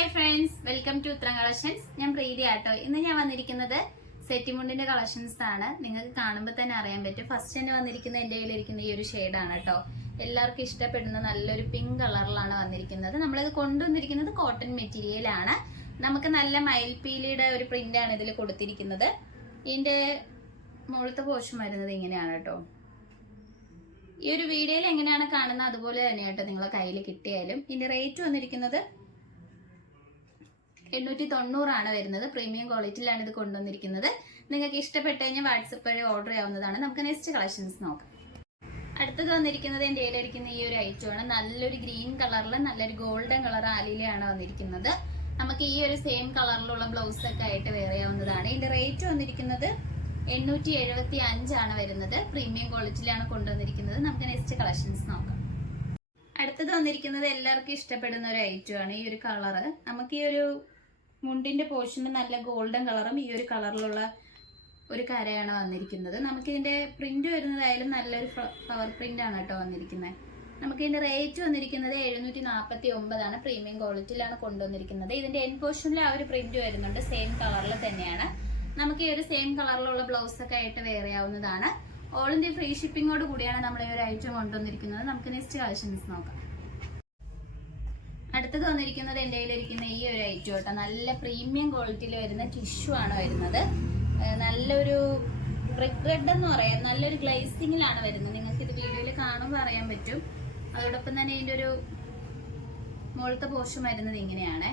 Hi friends, welcome to ഉത്തരം collections. ഞാൻ പ്രീതി ആട്ടോ. ഇന്ന് ഞാൻ വന്നിരിക്കുന്നത് സെറ്റിമുണ്ടിന്റെ കളക്ഷൻസ് ആണ്. നിങ്ങൾക്ക് കാണുമ്പോൾ തന്നെ അറിയാൻ പറ്റും. ഫസ്റ്റ് തന്നെ വന്നിരിക്കുന്ന എൻ്റെ കയ്യിലിരിക്കുന്ന ഈ ഒരു ഷെയ്ഡാണ് കേട്ടോ. എല്ലാവർക്കും ഇഷ്ടപ്പെടുന്ന നല്ലൊരു പിങ്ക് കളറിലാണ് വന്നിരിക്കുന്നത്. നമ്മളിത് കൊണ്ടുവന്നിരിക്കുന്നത് കോട്ടൺ മെറ്റീരിയലാണ്. നമുക്ക് നല്ല മയിൽപീലിയുടെ ഒരു പ്രിന്റാണ് ഇതിൽ കൊടുത്തിരിക്കുന്നത്. ഇതിന്റെ മുകളിലത്തെ പോർഷൻ വരുന്നത് ഇങ്ങനെയാണ് കേട്ടോ. ഈ ഒരു വീഡിയോയിൽ എങ്ങനെയാണ് കാണുന്നത് അതുപോലെ തന്നെ കേട്ടോ നിങ്ങളെ കയ്യിൽ കിട്ടിയാലും. ഇതിന്റെ റേറ്റ് വന്നിരിക്കുന്നത് 890 ആണ് വരുന്നത്. പ്രീമിയം ക്വാളിറ്റിയിലാണ് ഇത് കൊണ്ടുവന്നിരിക്കുന്നത്. നിങ്ങൾക്ക് ഇഷ്ടപ്പെട്ട് കഴിഞ്ഞാൽ വാട്സപ്പ് വഴി ഓർഡർ ചെയ്യാവുന്നതാണ്. നമുക്ക് നെക്സ്റ്റ് കളക്ഷൻസ് നോക്കാം. അടുത്തത് വന്നിരിക്കുന്നത് എൻ്റെ കയ്യിലിരിക്കുന്ന ഈ ഒരു ഐറ്റമാണ്. നല്ലൊരു ഗ്രീൻ കളറിൽ നല്ലൊരു ഗോൾഡൻ കളർ ആലിലയാണ് വന്നിരിക്കുന്നത്. നമുക്ക് ഈ ഒരു സെയിം കളറിലുള്ള ബ്ലൗസ് ഒക്കെ ആയിട്ട് വെയർ ചെയ്യാവുന്നതാണ്. ഇതിന്റെ റേറ്റ് വന്നിരിക്കുന്നത് 875 ആണ് വരുന്നത്. പ്രീമിയം ക്വാളിറ്റിയിലാണ് കൊണ്ടുവന്നിരിക്കുന്നത്. നമുക്ക് നെക്സ്റ്റ് കളക്ഷൻസ് നോക്കാം. അടുത്തത് വന്നിരിക്കുന്നത് എല്ലാവർക്കും ഇഷ്ടപ്പെടുന്ന ഒരു ഐറ്റമാണ്. ഈ ഒരു കളറ് നമുക്ക് ഈ ഒരു മുണ്ടിന്റെ പോർഷന് നല്ല ഗോൾഡൻ കളറും ഈ ഒരു കളറിലുള്ള ഒരു കരയാണ് വന്നിരിക്കുന്നത്. നമുക്കിതിന്റെ പ്രിന്റ് വരുന്നതായാലും നല്ലൊരു ഫ്ലവർ പ്രിന്റ് ആണ് കേട്ടോ വന്നിരിക്കുന്നത്. നമുക്കിതിന്റെ റേറ്റ് വന്നിരിക്കുന്നത് 749 ആണ്. പ്രീമിയം ക്വാളിറ്റിയിലാണ് കൊണ്ടുവന്നിരിക്കുന്നത്. ഇതിന്റെ എൻ പോർഷനിൽ ആ ഒരു പ്രിന്റ് വരുന്നുണ്ട്. സെയിം കളറിൽ തന്നെയാണ്. നമുക്ക് ഈ ഒരു സെയിം കളറിലുള്ള ബ്ലൗസ് ഒക്കെ ആയിട്ട് വെയർ ചെയ്യാവുന്നതാണ്. ഓൾ ഇന്ത്യ ഫ്രീ ഷിപ്പിങ്ങോട് കൂടിയാണ് നമ്മൾ ഈ ഒരു ഐറ്റം കൊണ്ടുവന്നിരിക്കുന്നത്. നമുക്ക് നെക്സ്റ്റ് കളക്ഷൻസ് നോക്കാം. അടുത്തത് വന്നിരിക്കുന്നത് എൻ്റെ കയ്യിലിരിക്കുന്ന ഈ ഒരു ഐറ്റം കേട്ടോ. നല്ല പ്രീമിയം ക്വാളിറ്റിയിൽ വരുന്ന ടിഷ്യൂ ആണ് വരുന്നത്. നല്ലൊരു ബ്രിക്ക് റെഡ് എന്ന് പറയാം. നല്ലൊരു ഗ്ലേസിങ്ങിലാണ് വരുന്നത്. നിങ്ങൾക്ക് ഇത് വീഡിയോയിൽ കാണുമ്പോൾ അറിയാൻ പറ്റും. അതോടൊപ്പം തന്നെ ഇതിൻ്റെ ഒരു മുകളിലത്തെ പോർഷൻ വരുന്നത് ഇങ്ങനെയാണ്.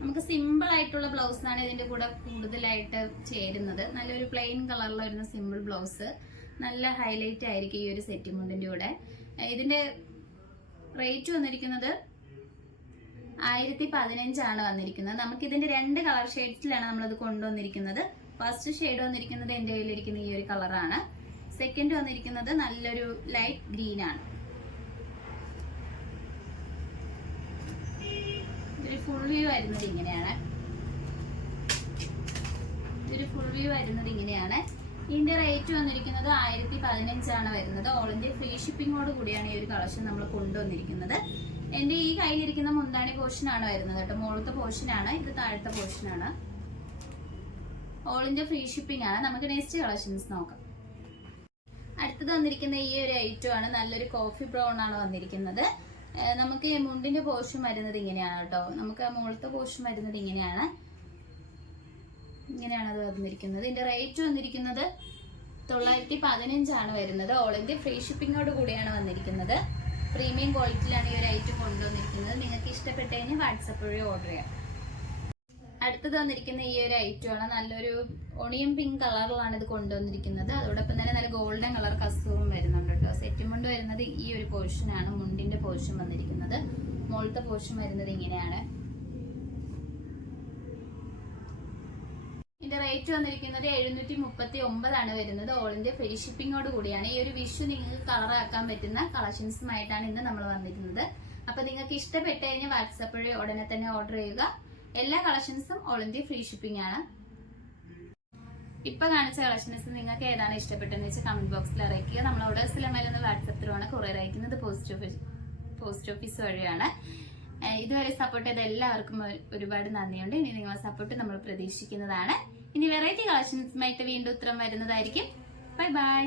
നമുക്ക് സിമ്പിൾ ആയിട്ടുള്ള ബ്ലൗസ് ആണ് ഇതിന്റെ കൂടെ കൂടുതലായിട്ട് ചേരുന്നത്. നല്ലൊരു പ്ലെയിൻ കളറിൽ വരുന്ന സിമ്പിൾ ബ്ലൗസ് നല്ല ഹൈലൈറ്റ് ആയിരിക്കും ഈ ഒരു സെറ്റ് മുണ്ടിന്റെ കൂടെ. ഇതിന്റെ റേറ്റ് വന്നിരിക്കുന്നത് 1015 ആണ് വന്നിരിക്കുന്നത്. നമുക്ക് ഇതിന്റെ 2 കളർ ഷെയ്ഡ്സിലാണ് നമ്മളത് കൊണ്ടുവന്നിരിക്കുന്നത്. ഫസ്റ്റ് ഷെയ്ഡ് വന്നിരിക്കുന്നത് എൻ്റെ കയ്യിലിരിക്കുന്ന ഈ ഒരു കളറാണ്. സെക്കൻഡ് വന്നിരിക്കുന്നത് നല്ലൊരു ലൈറ്റ് ഗ്രീൻ ആണ്. ഫുൾ വ്യൂ വരുന്നത് ഇങ്ങനെയാണ്. ഇതിന്റെ റേറ്റ് വന്നിരിക്കുന്നത് 1015 ആണ് വരുന്നത്. ഓൾ ഇന്ത്യ ഫ്രീ ഷിപ്പിങ്ങോട് കൂടിയാണ് ഈ ഒരു കളക്ഷൻ നമ്മൾ കൊണ്ടുവന്നിരിക്കുന്നത്. എൻ്റെ ഈ കയ്യിലിരിക്കുന്ന മുന്താണി പോർഷൻ ആണ് വരുന്നത് കേട്ടോ. മുകളിലത്തെ പോർഷൻ ആണ്, ഇത് താഴത്തെ പോർഷൻ ആണ്. ഓൾ ഇന്ത്യ ഫ്രീ ഷിപ്പിംഗ് ആണ്. നമുക്ക് നെക്സ്റ്റ് കളക്ഷൻസ് നോക്കാം. അടുത്തത് വന്നിരിക്കുന്ന ഈ ഒരു ഐറ്റം ആണ്. നല്ലൊരു കോഫി ബ്രൗൺ ആണ് വന്നിരിക്കുന്നത്. നമുക്ക് മുണ്ടിന്റെ പോർഷൻ വരുന്നത് ഇങ്ങനെയാണ് കേട്ടോ. നമുക്ക് ആ മുകളിലത്തെ പോർഷൻ വരുന്നത് ഇങ്ങനെയാണ് അത് വന്നിരിക്കുന്നത്. ഇതിന്റെ റേറ്റ് വന്നിരിക്കുന്നത് 915 ആണ് വരുന്നത്. ഓൾ ഇന്ത്യ ഫ്രീ ഷിപ്പിങ്ങോട് കൂടിയാണ് വന്നിരിക്കുന്നത്. പ്രീമിയം ക്വാളിറ്റിയിലാണ് ഈ ഒരു ഐറ്റം കൊണ്ടുവന്നിരിക്കുന്നത്. നിങ്ങൾക്ക് ഇഷ്ടപ്പെട്ട് കഴിഞ്ഞാൽ വാട്സപ്പ് വഴി ഓർഡർ ചെയ്യാം. അടുത്തത് വന്നിരിക്കുന്ന ഈ ഒരു ഐറ്റം ആണ്. നല്ലൊരു ഒണിയൻ പിങ്ക് കളറിലാണ് ഇത് കൊണ്ടുവന്നിരിക്കുന്നത്. അതോടൊപ്പം തന്നെ നല്ല ഗോൾഡൻ കളർ കസൂറും വരുന്നുണ്ട് കേട്ടോ. സെറ്റ് മുണ്ട് വരുന്നത് ഈ ഒരു പോർഷൻ ആണ്. മുണ്ടിന്റെ പോർഷൻ വന്നിരിക്കുന്നത്. മുകളിലത്തെ പോർഷൻ വരുന്നത് ഇങ്ങനെയാണ്. ഇതിന്റെ റേറ്റ് വന്നിരിക്കുന്നത് 739 ആണ് വരുന്നത്. ഓൾ ഇന്ത്യ ഫ്രീ ഷിപ്പിങ്ങോട് കൂടിയാണ്. ഈ ഒരു വിഷു നിങ്ങൾക്ക് കളർ ആക്കാൻ പറ്റുന്ന കളക്ഷൻസുമായിട്ടാണ് ഇന്ന് നമ്മൾ വന്നിരുന്നത്. അപ്പൊ നിങ്ങൾക്ക് ഇഷ്ടപ്പെട്ട് കഴിഞ്ഞാൽ വാട്സപ്പ് വഴി ഉടനെ തന്നെ ഓർഡർ ചെയ്യുക. എല്ലാ കളക്ഷൻസും ഓൾ ഇന്ത്യ ഫ്രീ ഷിപ്പിംഗ് ആണ്. ഇപ്പൊ കാണിച്ച കളക്ഷൻസ് നിങ്ങൾക്ക് ഏതാണ് ഇഷ്ടപ്പെട്ടതെന്ന് വെച്ചാൽ കമന്റ് ബോക്സിൽ അറിയിക്കുക. നമ്മൾ ഓർഡർ സ്ഥലമായിരുന്ന വാട്സപ്പ് ത്രൂവാണ് കൊറിയർ അയക്കുന്നത്. പോസ്റ്റ് ഓഫീസ് വഴിയാണ്. ഇതുവരെ സപ്പോർട്ട് ചെയ്ത എല്ലാവർക്കും ഒരുപാട് നന്ദിയുണ്ട്. ഇനി നിങ്ങളെ സപ്പോർട്ട് നമ്മൾ പ്രതീക്ഷിക്കുന്നതാണ്. ഇനി വെറൈറ്റി കളക്ഷൻസുമായിട്ട് വീണ്ടും ഉത്തരം വരുന്നതായിരിക്കും. Bye bye.